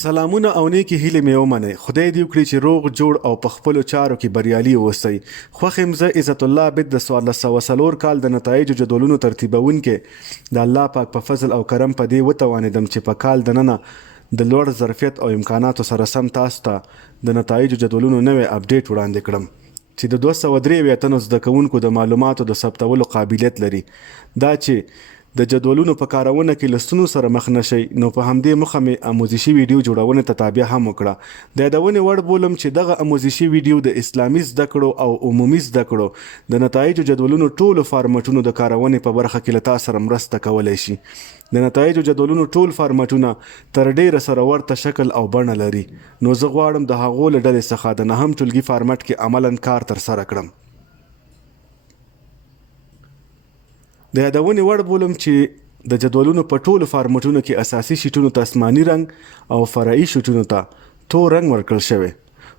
سلامونه او نیکی هیلې مې ومنئ. خدای دې وکړي چې روغ جوړ او په خپلو چارو کې بریالي اوسئ. خوښ یم زه عزت الله عابد د 1404 کال د نتایجو جدولونو ترتیبونکی د الله پاک په فضل او کرم په دې وتوانېدم چې په کال دننه د لوړ ظرفیت او امکاناتو سره سم تاسو ته د نتایجو جدولونو نوی اپډیټ وړاندې کړم چې د 203 تنو زده کوونکو د معلوماتو د ثبتولو قابلیت لري. دا چې د جدولونو په کارونه کې لستونو سره مخ نشي نو په همدې مخه مې آموزشي ویډیو جوړونه ته تابع هم وکړه. د یادونې وړ بولم چې دغه آموزشي ویډیو د اسلامي زده کړو او عمومي زده کړو د نتایجو جدولونو ټولو فارمټونو د کارونې په برخه کې له تاسو سره مرسته کولی شي. د نتایجو جدولونو ټول فارمټونه تر ډیره سره ورته شکل او بڼه لري نو زه غواړم د هغو له ډلې څخه د 9 ټولګي فارمټ کې عملاً کار ترسره کړم. د یادونې وړ بولم چې د جدولونو په ټولو فارمټونو کې اساسي شیټونو ته آسماني رنګ او فرعي شیټونو ته تور رنګ ورکړل شوی،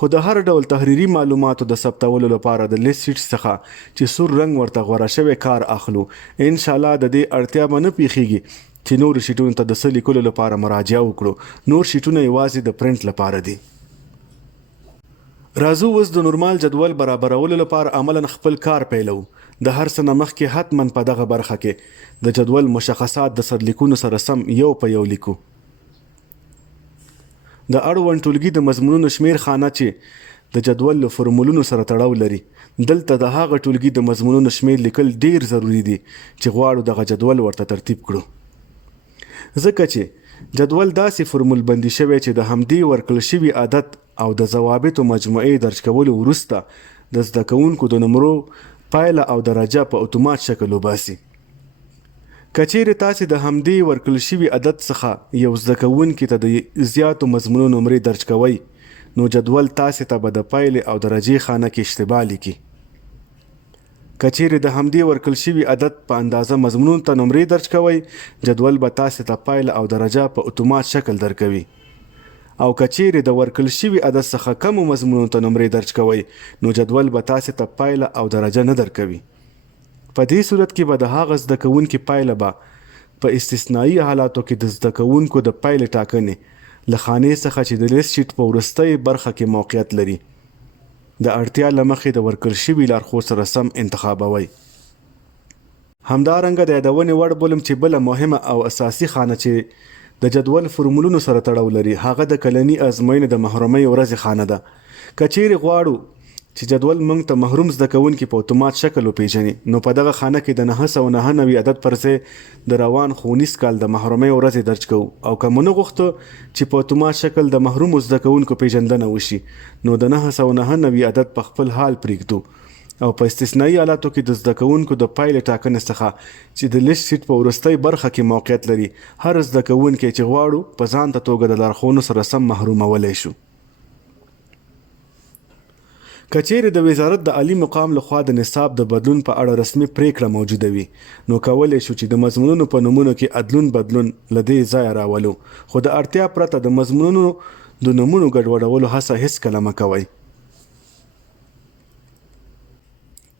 خو د هر ډول تحریري معلوماتو د ثبتولو لپاره د لیست شیټ څخه چې سور رنګ ورته غوره شوی کار اخلو. ان شاء الله د دې اړتیا به نه پیښیږي چې نور شیټونو ته د څه لیکلو لپاره مراجعه وکړو. نور شیټونه یوازې د پرنټ لپاره دي. راځو اوس د نورمال جدول برابرولو لپاره عملاً خپل کار پیلو. د هر څه نه مخکې حتماً په دغه برخه کې د جدول مشخصات د سرلیکونو سره سم یو په یو لیکو. د اړوند ټولګي د مضمونونو شمیر خانه چې د جدول له فرمولونو سره تړاو لري. دلته د هغه ټولګي د مضمونونو شمیر لیکل ډیر ضروری دي چې غواړو دغه جدول ورته ترتیب کړو. ځکه چې جدول داسې فرمول بندي شوی چې د همدې ورکړل شوي عدد او د ضوابطو مجموعې درج کولو وروسته د زده کوونکو د نمرو پایله او درجه په اتومات شکل وباسي. که چیرې تاسې د همدې ورکړل شوي عدد څخه یو زده کوونکي ته د زیاتو مضمونونو نمرې درج کوئ نو جدول تاسې ته به د پایلې او درجې خانه کې اشتباه لیکي. که چیرې د همدې ورکړل شوي عدد په اندازه مضمونونو ته نمرې درج کوئ جدول به تاسې ته پایله او درجه په اتومات شکل درکوي. او که چیرې د ورکړل شوي عدد څخه کمو مضمونونو ته نمرې درج کوئ نو جدول به تاسې ته پایله او درجه نه درکوي. په دې صورت کې به د هغه زده کوونکي پایله به په استثنایی حالاتو کې د زده کوونکو د پایلې ټاکنې له خانې څخه چې د لیست شیټ په وروستۍ برخه کې موقعیت لري د اړتیا له مخې د ورکړل شوي لارښود سره سم انتخابوئ. همدارنګه د یادونې وړ بولم چې بله مهمه او اساسي خانه چې د جدول فرمولونو سره تړاو لري هغه د کلني ازموینو د محرومۍ ورځې خانه ده. که چیرې غواړو چې جدول موږ ته محروم زده کوونکي په اتومات شکل وپیژني نو په دغه خانه کې د 999 عدد پر ځای د روان ښوونیز کال د محرومۍ ورځې درج کوو. او که مو نه غوښته چې په اتومات شکل د محرومو زده کوونکو پیژندنه وشي نو د 999 عدد په خپل حال پرېږدو او په استثنایی حالاتو کې د زده کوونکو د پایلې ټاکنې څخه چې د لیست شیټ په وروستۍ برخه کې موقعیت لري هر زده کوونکی چې غواړو په ځانته توګه د لارښوونو سره سم محرومولی شو. که چیرې د وزارت د عالی مقام لخوا د نصاب د بدلون په اړه رسمي پریکړه موجوده وي نو کولی شو چې د مضمونونو په نومونو کې ادلون بدلون له دې ځایه راولو، خو د اړتیا پرته د مضمونونو د نومونو ګډوډولو هڅه هیڅکله مه کوئ.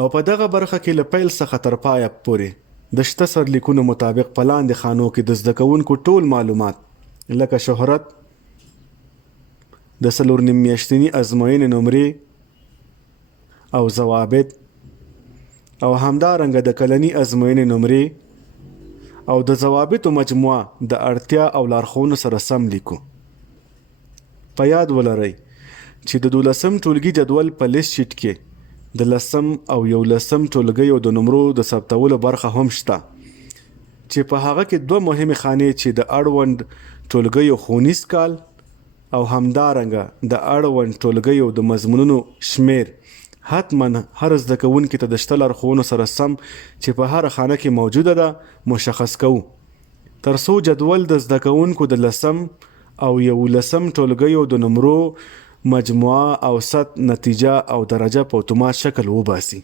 او په دغه برخه کې له پیل څخه تر پایه پورې د شته سرلیکونو مطابق په لاندې خانو کې د زده کوونکو ټول معلومات لکه شهرت، د 4 میاشتني ازموینې نمرې او ضوابط او همدارنګه د کلني ازموینې نمرې او د ضوابطو مجموعه د اړتیا او لارښوونو سره سم لیکو. په یاد ولرئ چې د 12 ټولګي جدول په لیست شیټ کې د 10 او 11 ټولګیو د نمرو د ثبتولو برخه هم شته چې په هغه کې 2 مهمې خانې چې د اړوند ټولګیو ښوونیز کال او همدارنګه د اړوند ټولګیو د مضمونونو شمیر حتما هر زده کوونکي ته د شته لارښوونو سره سم چې په هر خانه کې موجوده ده مشخص کوو تر څو جدول د زده کوونکو د 10 او 11 ټولګیو د نمرو مجموعه اوسط نتیجه او درجه په اتومات شکل وباسي.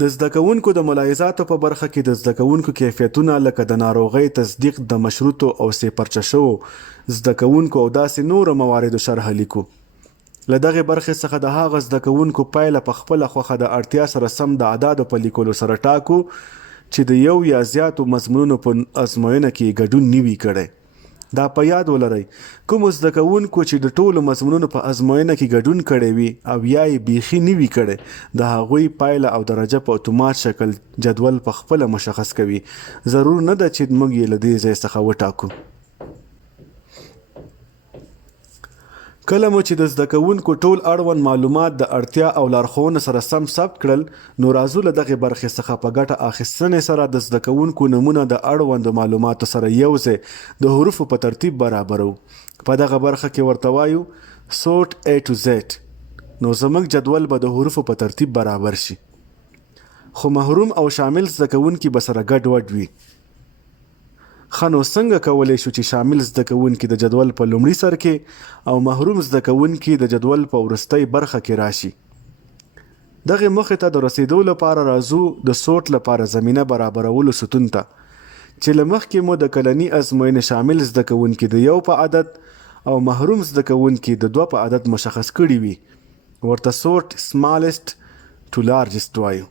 د زده کوونکو د ملاحظاتو په برخه کې د زده کوونکو کیفیتونه لکه د ناروغۍ تصدیق د مشروطو او سپرچه شوو زده کوونکو او داسې نورو مواردو شرح لیکو. له دغې برخې څخه د هغه زده کوونکو پایله په خپله خوښه د اړتیا سره سم د اعدادو په لیکلو سره ټاکو چې د یو یا زیاتو مضمونونو په ازموینه کې ګډون نه وي کړی. دا په یاد ولرئ، کوم زده کوونکو چې د ټولو مضمونونو په ازموینه کې ګډون کړی وي او یا یې بیخي نه وي کړی، د هغوی پایله او درجه په اتومات شکل جدول په خپله مشخص کوي. ضرور نه ده چې موږ یې له دې ځای څخه وټاکو. کله مو چې د زده کوونکو ټول اړوند معلومات د اړتیا او لارښوونو سره سم ثبت کړل، نو راځو له دغې برخې څخه په ګټه اخیستنې سره د زده کوونکو نومونه د اړوندو معلوماتو سره یو ځای د حروفو په ترتیب برابرو. په دغه برخه کې ورته وایو سورت A to Z. نو زموږ جدول به د حروفو په ترتیب برابر شي، خو محروم او شامل زده کوونکي به سره ګډ وډ وي. ښه، نو څنګه کولی شو چې شامل زده کوونکي د جدول په لومړي سر کې او محروم زده کوونکي د جدول په وروستۍ برخه کې راشي؟ دغې موخې ته د رسیدو لپاره راځو د سورت لپاره زمینه برابرولو ستون ته، چې له مخکې مو د کلني ازموینې شامل زده کوونکي د 1 په عدد او محروم زده کوونکي د 2 په عدد مشخص کړي وي. ورته سورت smallest to largest وایو.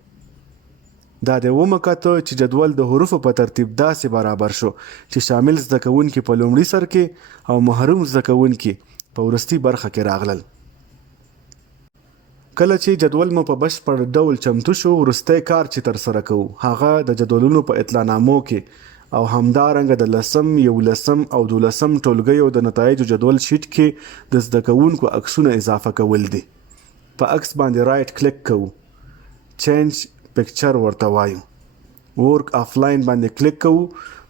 دا د ومکته چې جدول د حروفو په ترتیب داسې برابر شو چې شامل زده کوونکي په لومړي سر کې او محروم زده کوونکي په وروستي برخه کې راغلل. کله چې جدول مو په بشپړ ډول چمتو شو، وروستی کار چې ترسره کوو هغه د جدولونو په اطلاعنامو کې او همدارنګه د 10م، 11م او 12م ټولګیو د نتایجو جدول شیټ کې د زده کوونکو عکسونه اضافه کول دي. په عکس باندې رایټ کلیک کوو، چینج پکچر ورته وایو. ورک آفلاین باندې کلیک کوو،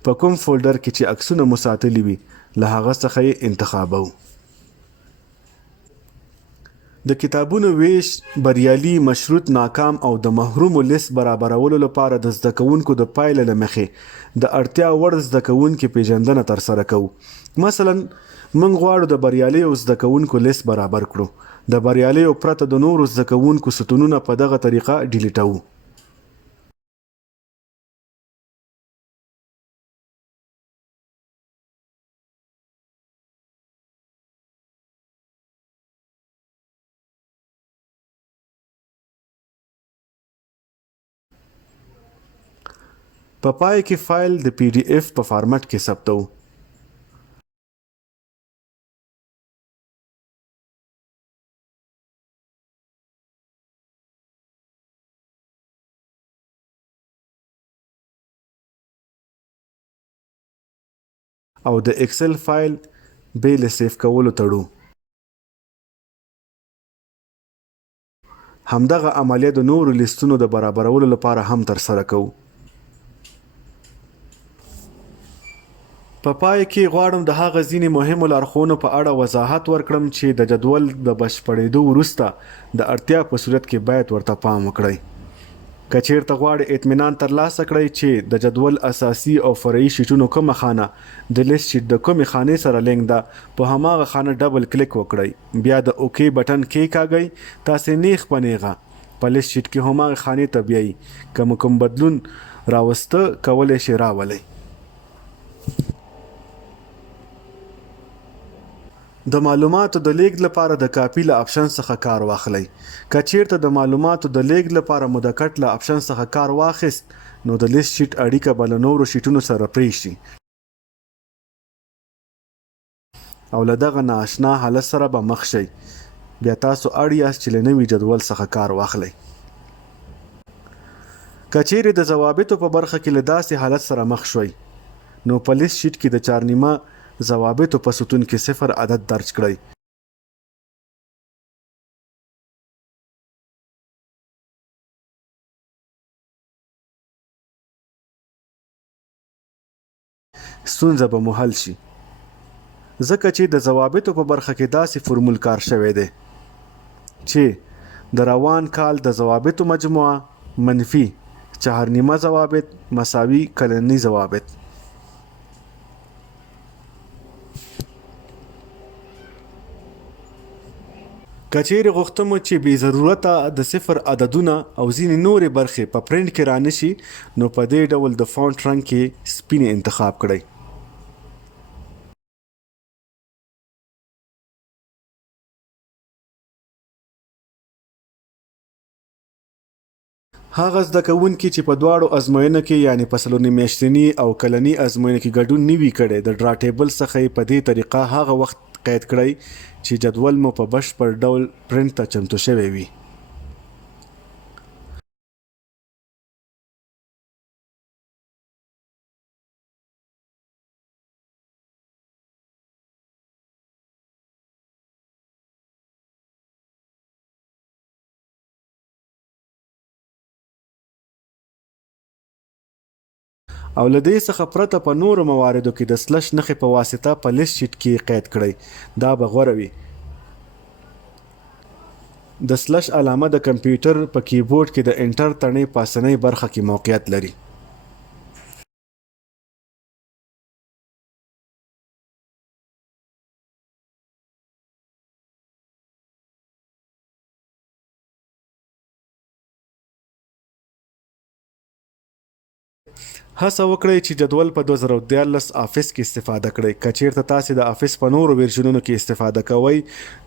په کوم فولډر کې چې عکسونه مو ساتلي وي له هغه څخه یې انتخابو. د کتابونو ویش بریالي، مشروط، ناکام او د محرومو لیست برابرولو لپاره د زده کوونکو د پایله له مخې د اړتیا وړ زده کوونکي پیژندنه ترسره کوو. مثلا موږ غواړو د بریالیو زده کوونکو لیست برابر کړو. د بریالیو پرته د نورو زده کوونکو ستونونه په دغه طریقه ډیلیټوو. په پای کې فایل د PDF په فارمټ کې ثبتو. او د ایکسل فایل به له سیف کولو تړو. همدغه عملیه د نورو لیستونو د برابرولو لپاره هم ترسره کوو. په پای کې غواړم د هغه ځینې مهمو لارښوونو په اړه وضاحت ورکړم چې د جدول د بشپړېدو وروسته د اړتیا په صورت کې باید ورته پام وکړئ. که چیرته غواړئ اطمینان ترلاسه کړئ چې د جدول اساسي او فرعي شیټونو کومه خانه د لیست شیټ د کومې خانې سره لینک ده، په هماغه خانه ډبل کلیک وکړئ، بیا د اوکې بټن کېکاږئ. تاسې نیغ په نیغه په لیست شیټ کې هماغه خانې ته بیایي. که مو کوم بدلون راوسته کولی شئ راولئ. د معلوماتو د لیږد لپاره د کاپي له آپشن څخه کار واخلئ. که چیرته د معلوماتو د لیږد لپاره مو د کټ له آپشن څخه کار واخیست، نو د لیست شیټ اړیکه به له نورو شیټونو سره پرېږدي او له دغه نااشنا حالت سره به مخ شئ. بیا تاسو اړ یاست چې له نوي جدول څخه کار واخلئ. که چیرې د ضوابطو په برخه کې له داسې حالت سره مخ شوئ، نو په لیست شیټ کې د 4 نیمه ضوابطو په ستون کې 0 عدد درج کړئ. ستونزه به مو حل شي، ځکه چې د ضوابطو په برخه کې داسې فرمول کار شوی دی چې د روان کال د ضوابطو مجموعه منفي 4 نیمه ضوابط مساوي کلني ضوابط. که چیرې غوښتمو چې بې ضرورته د 0 عددونه او ځینې نورې برخې په پرنټ کې رانشي، نو په دې ډول د فونټ رنګ کې سپینې انتخاب کړئ. هغه زده کوونکي چې په دواړو ازموینو کې یعنی په څلورنۍ میاشتني او کلني ازموینو کې ګډون نه وي کړی د ډرا ټیبل څخه یې په دې طریقه هغه وخت قید کړئ چې جدول مو په بشپړ ډول پرنټ ته چمتو شوی وي. او له دې څخه پرته په نورو مواردو کې د سلش نښې په واسطه په لیست شیټ کې قید کړئ. دا به غوره وي. د سلش علامه د کمپیوټر په کیبورډ کې د انټر تڼۍ پاسنۍ برخه کې موقعیت لري. هڅه وکړئ چې جدول په 2013 افیس کې استفاده کړئ. که چیرته تاسې د افیس په نورو ورژنونو کې استفاده کوئ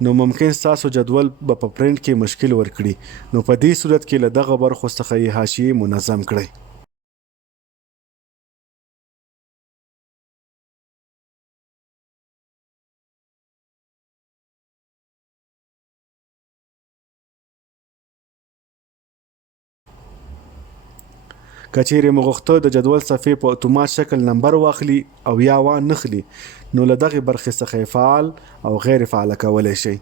نو ممکن ستاسو جدول به په پرنټ کې مشکل ورکړي، نو په دې صورت کې له دغه برخو څخه یې حاشیې منظم کړئ. که چیرې مو غوښته د جدول صفحې په اتومات شکل نمبر واخلي او یا وانخلي نو له دغې برخې څخه یې فعال او غیر فعاله کولی شئ.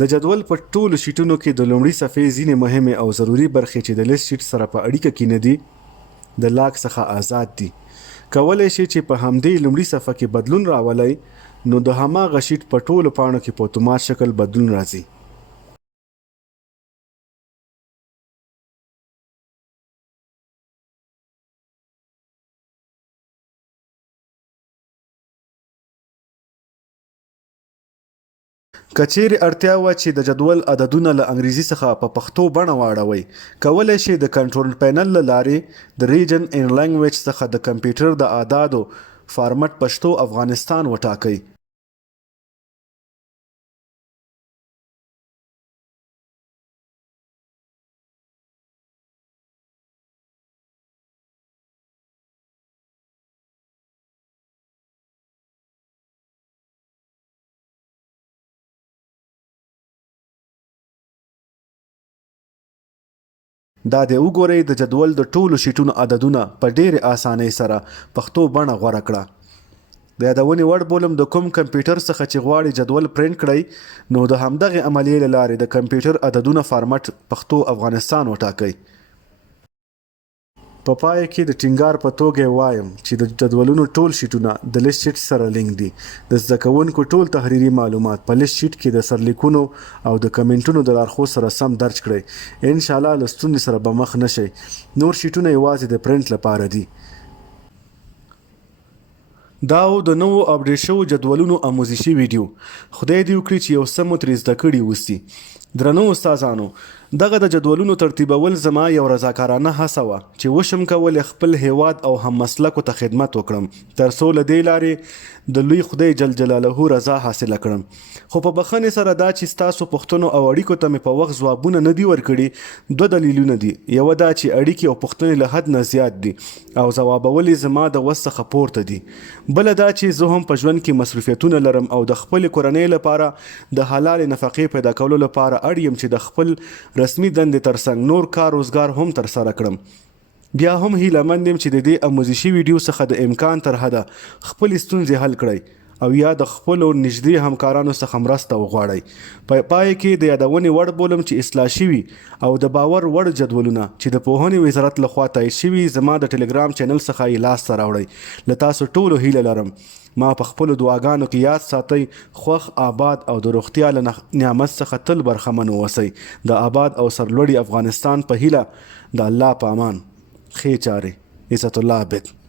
د جدول په ټولو شیټونو کې د لومړي صفحې ځینې مهمې او ضروري برخې چې د لیست شیټ سره په اړیکه کې نه دي د لاک څخه آزاد دي. کولی شئ چې په همدې لومړي صفحه کې بدلون راولئ نو د هماغه شیټ په ټولو پاڼو کې په اتومات شکل بدلون راځي. که چیرې اړتیا وه چې د جدول عددونه له انګریزي څخه په پښتو بڼه واړوئ کولی شئ د کنټرول پینل له لارې د ریجن ان لینګویج څخه د کمپیوټر د اعدادو فارمټ پښتو افغانستان وټاکئ. دا د وګورئ د جدول د ټولو شیټونو عددونه په ډیرې اسانۍ سره پښتو بڼه غوره کړه. د یادونې وړ بولم د کوم کمپیوټر څخه چې غواړئ جدول پرنټ کړئ نو د همدغې عملیې له لارې د کمپیوټر عددونه فارمټ پښتو افغانستان وټاکئ. په پای کې د ټینګار په توګه وایم چې د جدولونو ټول شیټونه د لیست شیټ سره لینک دي. د زده کوونکو ټول تحریري معلومات په لیست شیټ کې د سرلیکونو او د کمنټونو د لارښود سره سم درج کړئ. ان شاء الله له ستونزې سره به مخ نشئ. نور شیټونه یوازې د پرنټ لپاره دي. دا و د نوو اپډیټ شوو جدولونو آموزشي ویډیو. خدای دې وکړي چې یو څه مو ترې زده کړي وسي. درنو استادانو، دغه د جدولونو ترتیبول زما یو رضاکارانه هڅه وه چې وشم کولی خپل هیواد او هم مسلکو ته خدمت وکړم تر څو له دې لارې د لوی خدای جل جلاله رضا حاصله کړم. خو په بخښنې سره دا چې ستاسو پوښتنو او اړیکو ته مې په وخت ځوابونه نه دي ورکړي دوه دلیلونه دي. یوه دا چې اړیکې او پوښتنې له حد نه زیات دي او ځوابول یې زما د وس څخه پورته دي. بله دا چې زه هم په ژوند کې مصروفیتونه لرم او د خپلې کورنۍ لپاره د حلالې نفقې پیدا کولو لپاره اړ یم چې د خپل رسمي دندې ترڅنګ نور کار روزګار هم ترسره کړم. بیا هم هیله مند یم چې د دې آموزشي ویډیو څخه د امکان تر حده خپلې ستونزې حل کړئ او یا د خپلو نږدې همکارانو څخه مرسته وغواړئ. په پای کې د یادونې وړ بولم چې اصلاح شوي او د باور وړ جدولونه چې د پوهنې وزارت لخوا تایید شوي زما د ټلګرام چینل څخه یې لاسته راوړئ. له تاسو ټولو هیله لرم ما په خپلو دعاګانو کې یاد ساتئ. خوښ، آباد او د روغتیا له نعمت څخه تل برخمن اوسئ. د آباد او سرلوړي افغانستان په هیله د الله په امان. ښې چارې. عزت الله عبد.